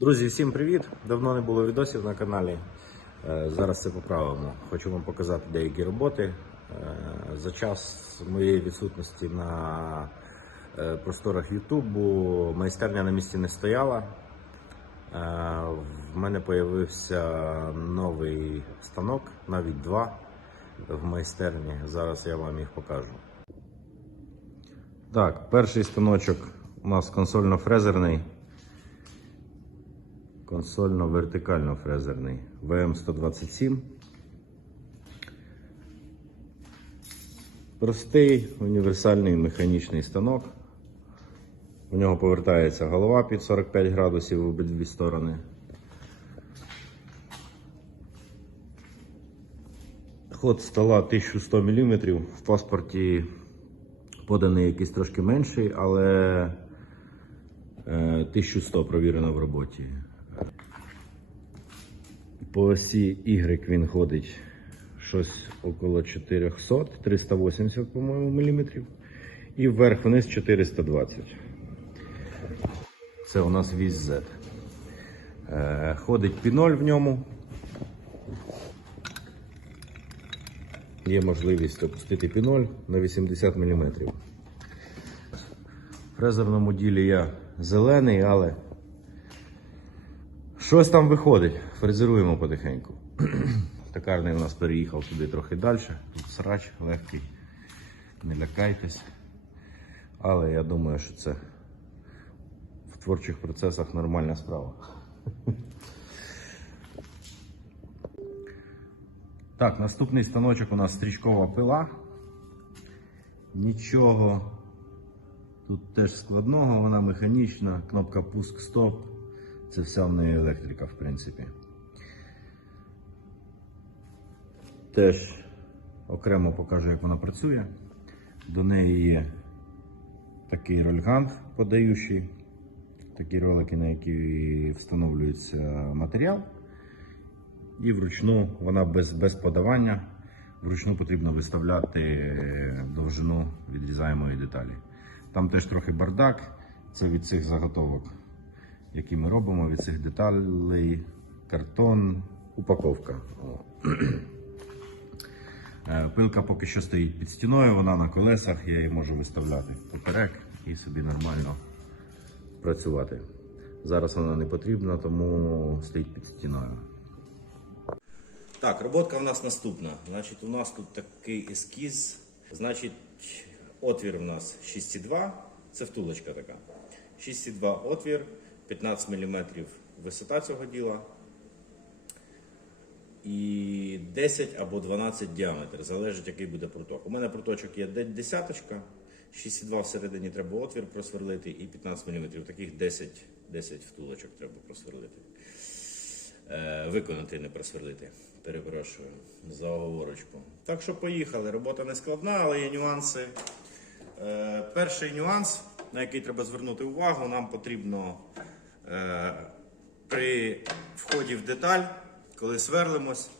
Друзі, всім привіт! Давно не було відосів на каналі. Е, Зараз це поправимо. Хочу вам показати деякі роботи. Е, За час моєї відсутності на е, просторах Ютубу майстерня на місці не стояла. В мене з'явився новий станок, навіть два в майстерні. Зараз я вам їх покажу. Так, перший станочок у нас консольно-фрезерний. Консольно-вертикально-фрезерний ВМ127. Простий універсальний механічний станок. У нього повертається голова під 45 градусів в обидві сторони. Ход стола 1100 мм. В паспорті поданий якийсь трошки менший, але е, 1100 провірено в роботі. По осі Y він ходить щось около 400, 380, по-моєму, міліметрів. І вверх-вниз 420. Це у нас вісь Z. Е, ходить піноль в ньому. Є можливість опустити піноль на 80 мм. В фрезерному ділі я зелений, але щось там виходить. Фрезеруємо потихеньку. Токарний у нас переїхав туди трохи далі. Тут срач легкий. Не лякайтесь. Але я думаю, що це в творчих процесах нормальна справа. Так, наступний станочок у нас стрічкова пила. Нічого тут теж складного, вона механічна, кнопка пуск-стоп. Це вся в неї електрика, в принципі. Теж окремо покажу, як вона працює. До неї є такий рольганг подаючий, такі ролики, на які встановлюється матеріал. І вручну вона без, без подавання. Вручну потрібно виставляти довжину відрізаємої деталі. Там теж трохи бардак. Це від цих заготовок, які ми робимо, від цих деталей, картон, упаковка. Е, Пилка поки що стоїть під стіною, вона на колесах, я її можу виставляти поперек і собі нормально працювати. Зараз вона не потрібна, тому стоїть під стіною. Так, роботка в нас наступна. Значить, у нас тут такий ескіз. Значить, отвір у нас 6,2, це втулочка така. 6,2 отвір, 15 мм висота цього діла. І 10 або 12 діаметр, залежить, який буде пруток. У мене пруточок є де- десяточка, 6,2 всередині треба отвір просверлити і 15 мм. Таких 10, 10 втулочок треба просверлити. Е, виконати, не просверлити. Перепрошую за оговорочку. Так що поїхали. Робота не складна, але є нюанси. Е, перший нюанс, на який треба звернути увагу, нам потрібно при вході в деталь, коли сверлимось,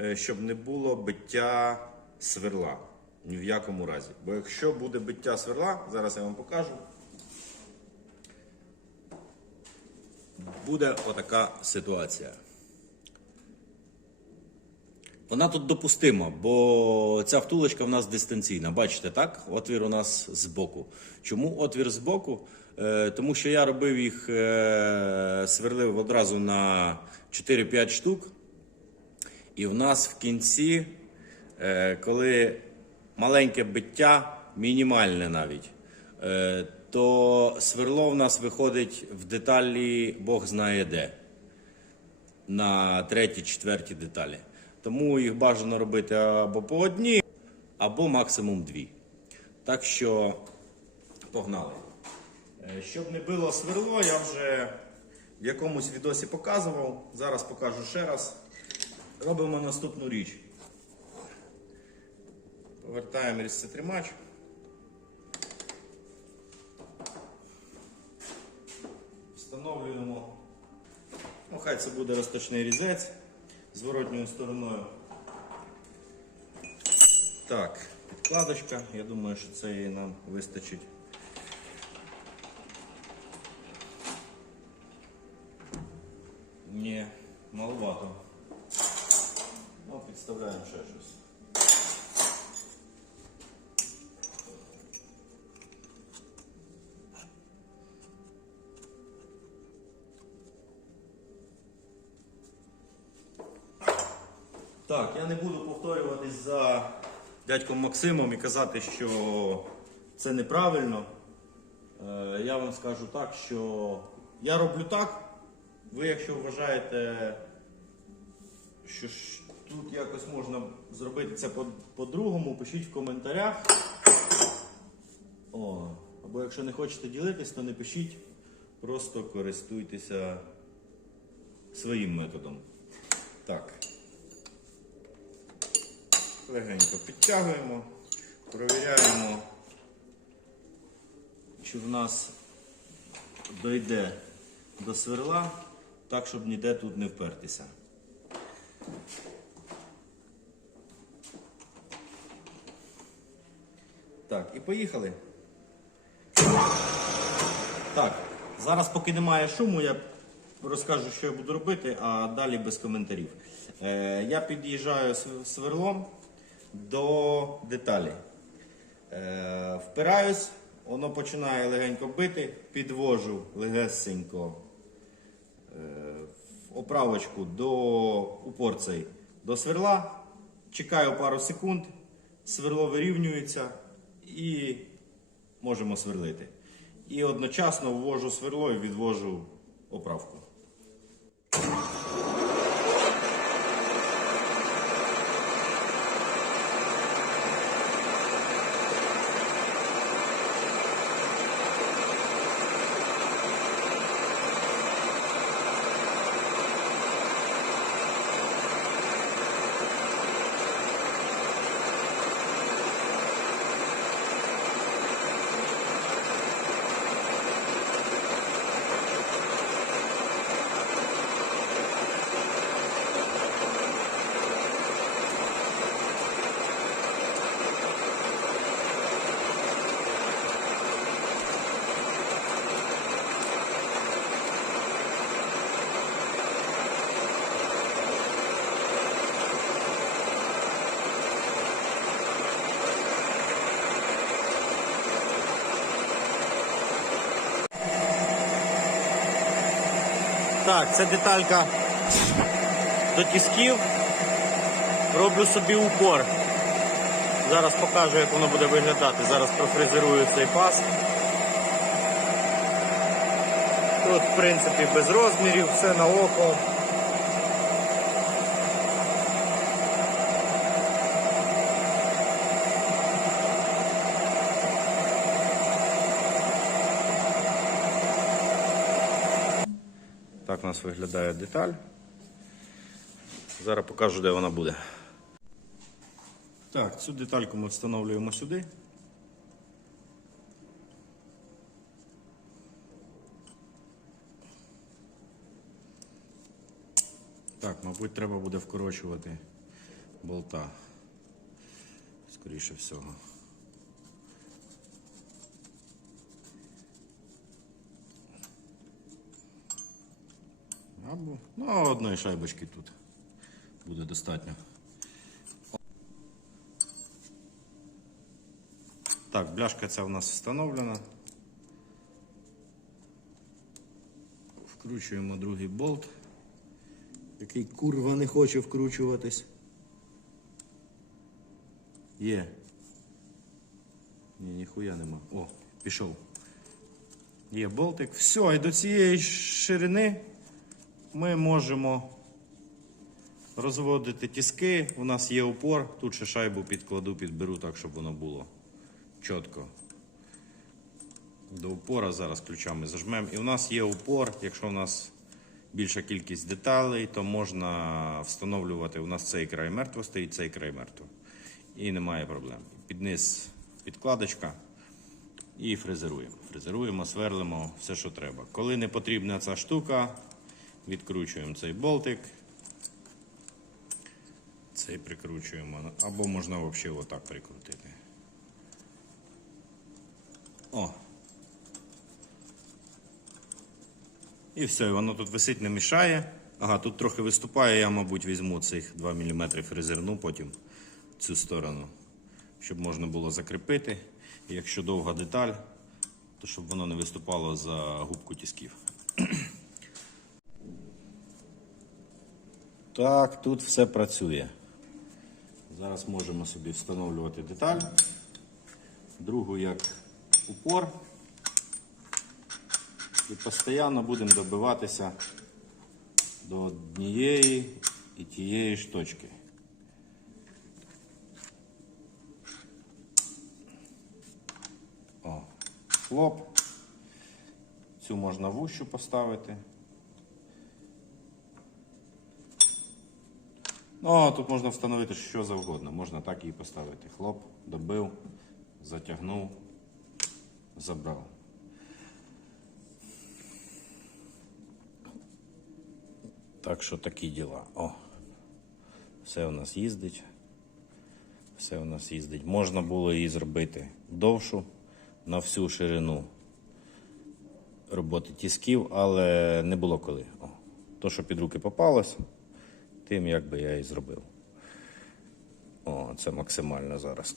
е, щоб не було биття сверла. Ні в якому разі. Бо якщо буде биття сверла, зараз я вам покажу. Буде отака ситуація. Вона тут допустима, бо ця втулочка в нас дистанційна. Бачите, так? Отвір у нас збоку. Чому отвір збоку? Е, тому що я робив їх, е, сверлив одразу на 4-5 штук. І в нас в кінці, е, коли маленьке биття, мінімальне навіть, то сверло в нас виходить в деталі Бог знає де на третій, четвертій деталі. Тому їх бажано робити або по одній, або максимум дві. Так що погнали. Е, Щоб не було сверло, я вже в якомусь відосі показував. Зараз покажу ще раз. Робимо наступну річ. Повертаємо різцетримач. Встановлюємо Ну, хай це буде розточний різець зворотньою стороною. Так, підкладочка. Я думаю, що це її нам вистачить. Ні, маловато. Ну, підставляємо ще щось. Так, я не буду повторюватись за дядьком Максимом і казати, що це неправильно. Е, Я вам скажу так, що я роблю так. Ви, якщо вважаєте, що тут якось можна зробити це по- по-другому, пишіть в коментарях. О, або якщо не хочете ділитись, то не пишіть, просто користуйтеся своїм методом. Так. Легенько підтягуємо, провіряємо, чи в нас дойде до сверла, так, щоб ніде тут не впертися. Так, і поїхали. Так, зараз, поки немає шуму, я розкажу, що я буду робити, а далі без коментарів. Е, я під'їжджаю сверлом до деталі. Е, впираюсь, воно починає легенько бити, підвожу легесенько оправочку до упор цей до сверла, чекаю пару секунд, сверло вирівнюється і можемо сверлити. І одночасно ввожу сверло і відвожу оправку. Так, це деталька до тісків. Роблю собі упор. Зараз покажу, як воно буде виглядати. Зараз профрезерую цей паз. Тут, в принципі, без розмірів, все на око. Так у нас виглядає деталь. Зараз покажу, де вона буде. Так, цю детальку ми встановлюємо сюди. Так, мабуть, треба буде вкорочувати болта. Скоріше всього. Або ну, одної шайбочки тут буде достатньо. Так, бляшка ця у нас встановлена. Вкручуємо другий болт, який курва не хоче вкручуватись. Є. Ні, ніхуя нема. О, пішов. Є болтик. Все, і до цієї ширини ми можемо розводити тіски. У нас є упор. Тут ще шайбу підкладу, підберу так, щоб воно було чітко. До упора зараз ключами зажмемо. І у нас є упор. Якщо у нас більша кількість деталей, то можна встановлювати. У нас цей край мертво стоїть, цей край мертво. І немає проблем. Під низ підкладочка. І фрезеруємо. Фрезеруємо, сверлимо все, що треба. Коли не потрібна ця штука, відкручуємо цей болтик. Цей прикручуємо. Або можна взагалі отак прикрутити. О. І все, воно тут висить, не мішає. Ага, тут трохи виступає, я, мабуть, візьму цих 2 мм фрезерну потім цю сторону, щоб можна було закріпити. І якщо довга деталь, то щоб воно не виступало за губку тисків. Так, тут все працює. Зараз можемо собі встановлювати деталь. Другу як упор. І постійно будемо добиватися до однієї і тієї ж точки. О, хлоп. Цю можна вущу поставити. Ну, а тут можна встановити що завгодно. Можна так її поставити. Хлоп, добив, затягнув, забрав. Так що такі діла. О, все у нас їздить. Все у нас їздить. Можна було її зробити довшу на всю ширину роботи тисків, але не було коли. О, то, що під руки попалось, тим як би я і зробив. О, це максимально зараз.